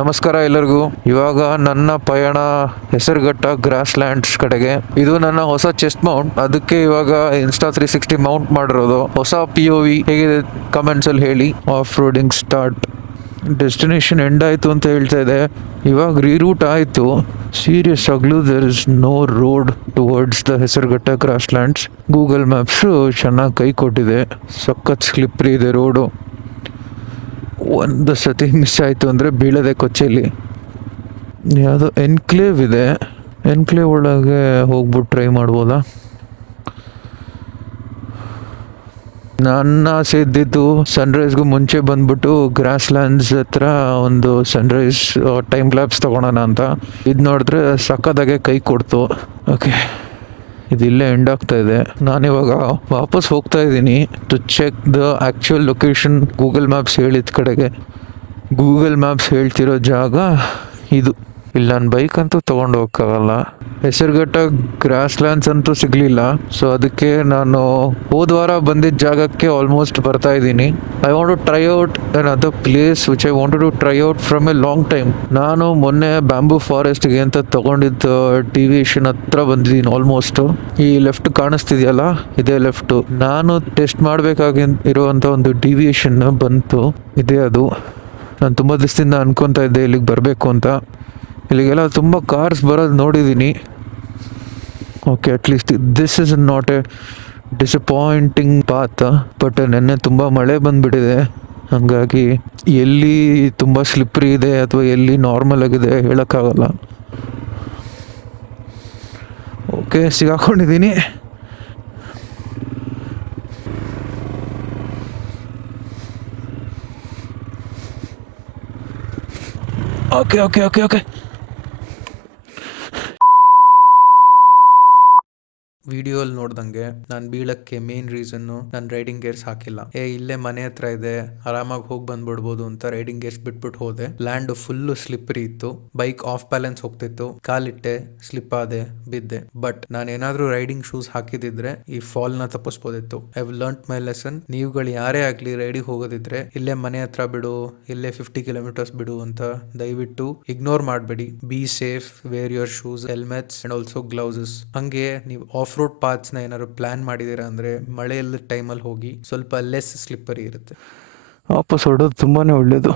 ನಮಸ್ಕಾರ ಎಲ್ಲರಿಗೂ. ಇವಾಗ ನನ್ನ ಪಯಣ ಹೆಸರುಘಟ್ಟ ಗ್ರಾಸ್ ಲ್ಯಾಂಡ್ಸ್ ಕಡೆಗೆ. ಇದು ನನ್ನ ಹೊಸ ಚೆಸ್ಟ್ ಮೌಂಟ್. ಅದಕ್ಕೆ ಇವಾಗ Insta360 ಮೌಂಟ್ ಮಾಡಿರೋದು. ಹೊಸ POV ಹೇಗಿದೆ ಕಮೆಂಟ್ಸ್ ಅಲ್ಲಿ ಹೇಳಿ. Off roading start. Destination end ಆಯಿತು ಅಂತ ಹೇಳ್ತಾ ಇದೆ. ಇವಾಗ ರೀರೂಟ್ ಆಯಿತು. ಸೀರಿಯಸ್ ಆಗ್ಲೂ there is no road towards the Hesaraghatta grasslands. Google maps ಚೆನ್ನಾಗಿ ಕೈ ಕೊಟ್ಟಿದೆ. ಸಖತ್ ಸ್ಲಿಪ್ರಿ ಇದೆ ರೋಡು. ಒಂದು ಸತಿ ಮಿಸ್ ಆಯಿತು ಅಂದರೆ ಬೀಳದೆ ಕೊಚ್ಚೆಯಲ್ಲಿ. ಯಾವುದೋ ಎನ್ಕ್ಲೇವ್ ಇದೆ. ಎನ್ಕ್ಲೇವ್ ಒಳಗೆ ಹೋಗ್ಬಿಟ್ಟು ಟ್ರೈ ಮಾಡ್ಬೋದಾ? ನನ್ನ ಆಸೆ ಇದ್ದಿದ್ದು ಸನ್ರೈಸ್ಗೂ ಮುಂಚೆ ಬಂದ್ಬಿಟ್ಟು ಗ್ರಾಸ್ ಲ್ಯಾಂಡ್ಸ್ ಹತ್ರ ಒಂದು ಸನ್ರೈಸ್ ಟೈಮ್ ಲ್ಯಾಬ್ಸ್ ತೊಗೊಳೋಣ ಅಂತ. ಇದು ನೋಡಿದ್ರೆ ಸಕ್ಕದಾಗೆ ಕೈ ಕೊಡ್ತು. ಓಕೆ, ಇದು ಇಲ್ಲೇ ಎಂಡ್ ಆಗ್ತಾ ಇದೆ. ನಾನಿವಾಗ ವಾಪಸ್ ಹೋಗ್ತಾ ಇದ್ದೀನಿ to check the actual location. Google Maps ಹೇಳಿದ ಕಡೆಗೆ. ಗೂಗಲ್ ಮ್ಯಾಪ್ಸ್ ಹೇಳ್ತಿರೋ ಜಾಗ ಇದು. ಇಲ್ಲಿ ನಾನು ಬೈಕ್ ಅಂತೂ ತೊಗೊಂಡು ಹೋಗೋಕ್ಕಾಗಲ್ಲ. ಹೆಸರುಘಟ್ಟ ಗ್ರಾಸ್ ಲ್ಯಾಂಡ್ಸ್ ಅಂತೂ ಸಿಗಲಿಲ್ಲ. ಸೊ ಅದಕ್ಕೆ ನಾನು ಹೋದ ವಾರ ಬಂದಿದ್ದ ಜಾಗಕ್ಕೆ ಆಲ್ಮೋಸ್ಟ್ ಬರ್ತಾ ಇದ್ದೀನಿ. I want to try out another place which I wanted to try out from a long time. ನಾನು ಮೊನ್ನೆ ಬ್ಯಾಂಬೂ ಫಾರೆಸ್ಟ್ಗೆ ಅಂತ ತೊಗೊಂಡಿದ್ದ ಡಿವಿಯೇಷನ್ ಹತ್ರ ಬಂದಿದ್ದೀನಿ ಆಲ್ಮೋಸ್ಟ್. ಈ ಲೆಫ್ಟ್ ಕಾಣಿಸ್ತಿದೆಯಲ್ಲ, ಇದೇ ಲೆಫ್ಟು. ನಾನು ಟೆಸ್ಟ್ ಮಾಡಬೇಕಾಗಿ ಇರುವಂಥ ಒಂದು ಡಿವಿಯೇಷನ್ ಬಂತು. ಇದೇ ಅದು. ನಾನು ತುಂಬ ದಿವಸದಿಂದ ಅನ್ಕೊತಾ ಇದ್ದೆ ಇಲ್ಲಿಗೆ ಬರಬೇಕು ಅಂತ. ಇಲ್ಲಿಗೆಲ್ಲ ತುಂಬ ಕಾರ್ಸ್ ಬರೋದು ನೋಡಿದ್ದೀನಿ. Okay, at least this is not A disappointing path. But ನೆನ್ನೆ ತುಂಬ ಮಳೆ ಬಂದುಬಿಟ್ಟಿದೆ. ಹಾಗಾಗಿ ಎಲ್ಲಿ ತುಂಬ ಸ್ಲಿಪ್ರಿ ಇದೆ ಅಥವಾ ಎಲ್ಲಿ ನಾರ್ಮಲ್ ಆಗಿದೆ ಹೇಳೋಕ್ಕಾಗಲ್ಲ. ಓಕೆ, ಸಿಗಾಕೊಂಡಿದ್ದೀನಿ. ಓಕೆ ಓಕೆ ಓಕೆ ಓಕೆ ವಿಡಿಯೋಲ್ಲಿ ನೋಡ್ದಂಗೆ ನಾನು ಬೀಳಕ್ಕೆ ಮೇನ್ ರೀಸನ್ನು ನಾನು ರೈಡಿಂಗ್ ಗೇರ್ಸ್ ಹಾಕಿಲ್ಲ. ಇಲ್ಲೇ ಮನೆ ಹತ್ರ ಇದೆ, ಆರಾಮಾಗಿ ಹೋಗಿ ಬಂದ್ಬಿಡ್ಬೋದು ಅಂತ ರೈಡಿಂಗ್ ಗೇರ್ಸ್ ಬಿಟ್ಬಿಟ್ಟು ಹೋದೆ. ಲ್ಯಾಂಡ್ ಫುಲ್ಲು ಸ್ಲಿಪ್ಪರಿ ಇತ್ತು. ಬೈಕ್ ಆಫ್ ಬ್ಯಾಲೆನ್ಸ್ ಹೋಗ್ತಿತ್ತು. ಕಾಲಿಟ್ಟೆ, ಸ್ಲಿಪ್ ಆದೆ, ಬಿದ್ದೆ. ಬಟ್ ನಾನು ಏನಾದ್ರೂ ರೈಡಿಂಗ್ ಶೂಸ್ ಹಾಕಿದಿದ್ರೆ ಈ ಫಾಲ್ ನ ತಪ್ಪಿಸ್ಬೋದಿತ್ತು. I have learned my lesson. ನೀವುಗಳು ಯಾರೇ ಆಗ್ಲಿ ರೈಡಿಂಗ್ ಹೋಗೋದಿದ್ರೆ ಇಲ್ಲೇ ಮನೆ ಹತ್ರ ಬಿಡು, ಇಲ್ಲೇ 50 ಕಿಲೋಮೀಟರ್ಸ್ ಬಿಡು ಅಂತ ದಯವಿಟ್ಟು ಇಗ್ನೋರ್ ಮಾಡಬೇಡಿ. Be safe, wear your shoes, helmets and also gloves. ಹಂಗೆ ನೀವು ಆಫ್ ರೋಡ್ ಪಾತ್ಸ್ ನ ಏನಾದ್ರು ಪ್ಲಾನ್ ಮಾಡಿದೀರಾ ಅಂದ್ರೆ ಮಳೆಯಲ್ಲ ಟೈಮಲ್ಲಿ ಹೋಗಿ. ಸ್ವಲ್ಪ ಲೆಸ್ ಸ್ಲಿಪ್ಪರಿ ಇರುತ್ತೆ. ವಾಪಸ್ ಹೊಡೋದು ತುಂಬಾನೇ ಒಳ್ಳೇದು.